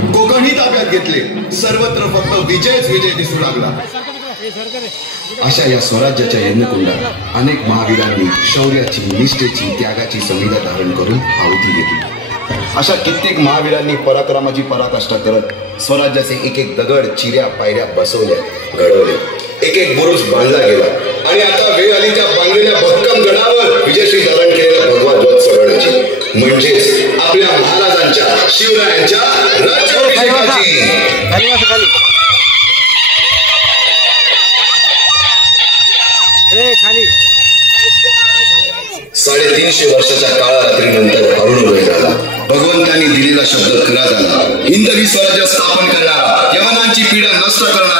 कोकणही ताब्यात घेतले. सर्वत्र फक्त विजयच विजय दिसू लागला. अशा या स्वराज्याच्या यज्ञकुंडात अनेक महावीरांनी शौर्याची, निष्ठेची, त्यागाची संविधा धारण करून आहुती घेतली. अशा कित्येक महावीरांनी पराक्रमाची पराकाष्ठा करत स्वराज्याचे एक एक दगड, चिऱ्या, पायऱ्या बसवल्या, घडवले. एक एक बुरुज बांधला गेला आणि आता वेळ आली त्या बांधलेल्या भक्कम गडावर विजयश्री धारण केलेला भगवा ध्वज चढवण्याची, म्हणजेच आपल्या महाराजांच्या, शिवरायांच्या राज्याभिषेकाची. 350 वर्षाच्या काळारात्रीनंतर अरुणोदय झाला. भगवंतांनी दिलेला शब्द खरा झाला. हिंदवी स्वराज्य स्थापन करणारा, यवनांची पीडा नष्ट करणारा